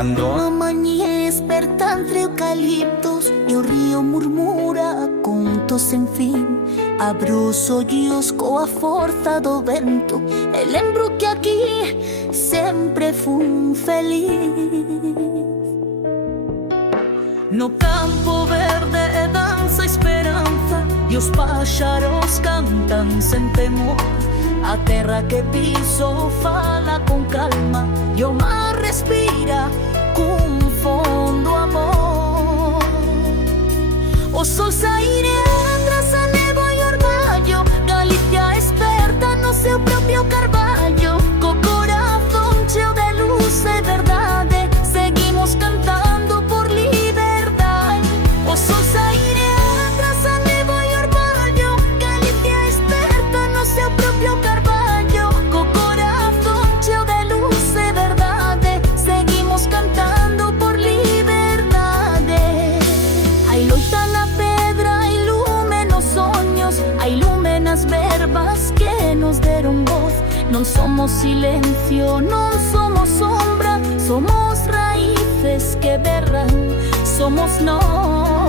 cantando. Amanhece perto entre eucaliptos e o rio murmura contos sem fim. Abro os olhos com a força do vento e lembro que aqui sempre fui feliz. No campo verde dança a esperança e os pássaros cantam sem temor. A terra que piso fala com calma e o mar respira com fundo amor. O sol sair atrás a névoa e orvalho, Galícia esperta no seu próprio carvalho. Com o coração cheio de luz e verdade, seguimos cantando por liberdade. O sol sair atrás a névoa e orvalho, Galícia esperta no seu próprio carvalho. Com o coração cheio de luz e verdade, seguimos cantando por liberdade. Hay luta na pedra, ilumina os sonhos, ilumina as verbas que nos deram voz. Não somos silêncio, não somos sombra, somos raíces que berran, somos nós.